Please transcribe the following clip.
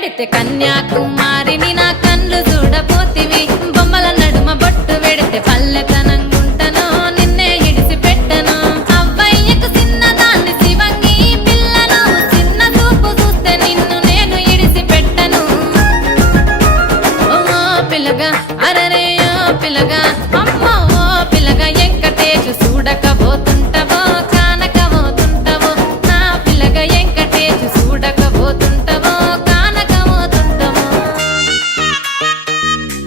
పెడితే కన్యాకుమారిని నా కళ్ళు చూడపోతివి బొమ్మల నడుమ బొట్టు పెడితే పల్లెతనంగుంటను నిన్నే ఇడిసి పెట్టను అవ్వయ్యకు చిన్నదాన్ని శివంగి పిల్లను చిన్న చూపు చూస్తే నిన్ను నేను ఇడిసి పెట్టను ఓ పిల్లగా అరరే ఓ పిల్లగా అమ్మో ఓ పిల్లగా ఎంకటేషు చూడకపోతుంట